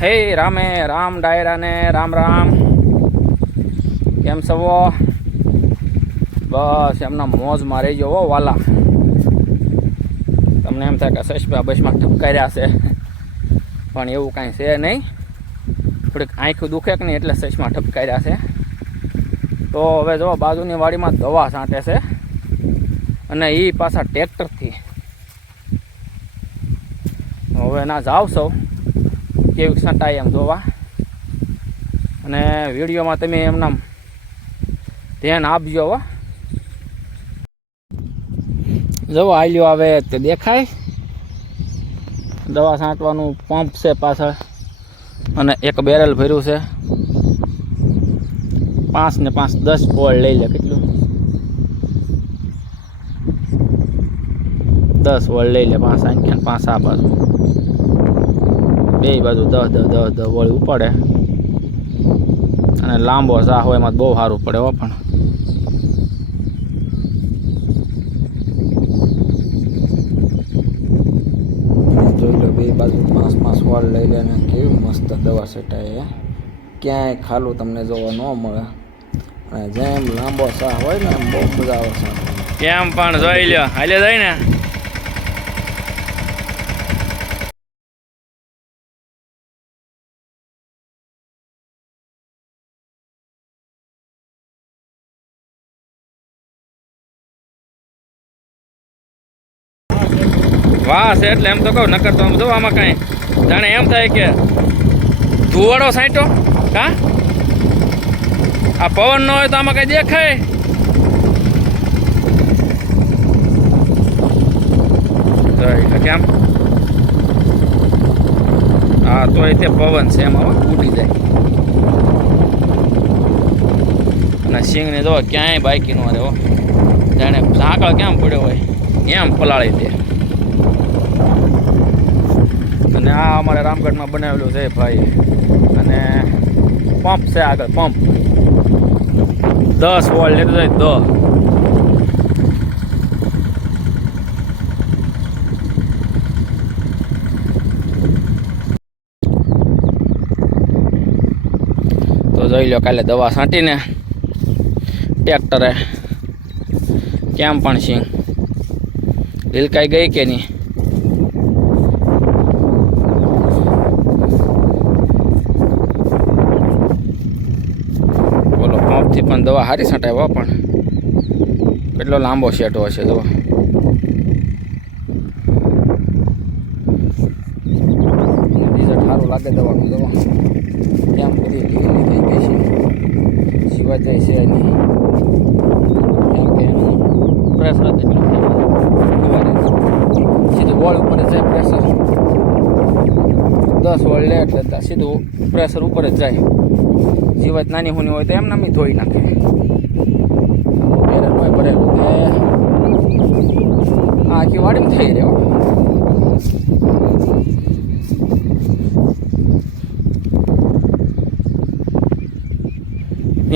હે રામે રામ ડાયરા ને રામ રામ. કેમ છો? બસ એમના મોજમાં રહી ગયો વાલા. તમને એમ થાય કે સસપા બસમાં ઠપકાર્યા છે, પણ એવું કાંઈ છે નહીં. થોડીક આંખું દુખે કે નહીં એટલે સસમાં ઠપકાર્યા છે. તો હવે જો બાજુની વાડીમાં દવા છાંટે છે, અને એ પાછા ટ્રેક્ટરથી. હવે ના જાવ છો કેવી છંટાય એમ જોવા, અને વિડીયોમાં તમે એમના ધ્યાન આપજો. હો જવો આલ્યો આવે તો દેખાય. દવા છાંટવાનું પંપ છે પાછળ, અને એક બેરલ ભર્યું છે. 5 ને 5 10 બોલ લઈ લે. કેટલું? 10 વોલ્ટ લઈ લે. 5 આંખ્યા 5 આ બાજુ, બે બાજુ 10 વોલ્ટ ઉપાડે. અને લાંબો સાહ હોય એમાં બહુ સારું પડે. હો પણ જોઈ લો, બે બાજુ 5 વોલ્ટ લઈ લે. અને કેવી મસ્ત દવા છટાય. ક્યાંય ખાલું તમને જોવા ન મળે. અને જેમ લાંબો સાહ હોય ને એમ બહુ મજા આવે છે. કેમ પણ જોઈ લો, હાલે જાય ને. વાહ છે એટલે એમ તો કહું, નકર તો આમ જો આમાં કાંઈ જાણે એમ થાય કે ધુવાડો સાંટો. કા આ પવન ન હોય તો આમાં કઈ દેખાય? કેમ? હા, તો એ તે પવન છે એમાં ઉડી જાય. અને સિંગને જો ક્યાંય બાકી ન રહે. જાણે ઝાકળ કેમ પડ્યો હોય એમ પલાળી દે. અને આ અમારે રામગઢમાં બનાવેલું છે ભાઈ. અને પંપ છે આગળ, પંપ 10 વોલ્ટ લેતો જાય. 10 તો જોઈ લો, કાલે દવા છાંટીને ટ્રેક્ટરે કેમ પણ સિંગ લીલકાઈ ગઈ કે નહીં. બોલો, પંપથી પણ દવા સારી છંટાય. પણ કેટલો લાંબો શેટો હશે દવા. રિઝલ્ટ સારું લાગે દવાનું. દવા કેમ બધી લીલી થઈ ગઈ છે, સિવાય જાય છે નહીં. કેમ કે એનું પ્રેશર એટલું સીધું વોલ ઉપર જાય પ્રેશર. 10 વોલ્ટ લે એટલે સીધું પ્રેશર ઉપર જ જાય. જીવાત નાની હોની હોય તો એમ નામી ધોઈ નાખે. બેરલ હોય ભરેલું કે આખી વાડીમાં થઈ રહ્યો.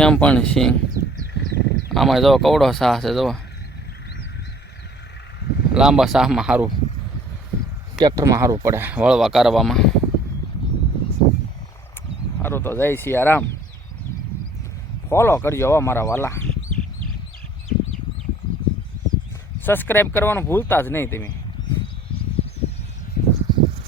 એમ પણ સિંગ આમાં જો કવડો સાહ છે. જો લાંબા સાહમાં સારું, ટ્રેક્ટરમાં સારું પડે વળવા કરવામાં. સારું તો જય સિયારામ. ફોલો કરજો હો મારા વાલા. સબસ્ક્રાઈબ કરવાનું ભૂલતા જ નહીં તમે.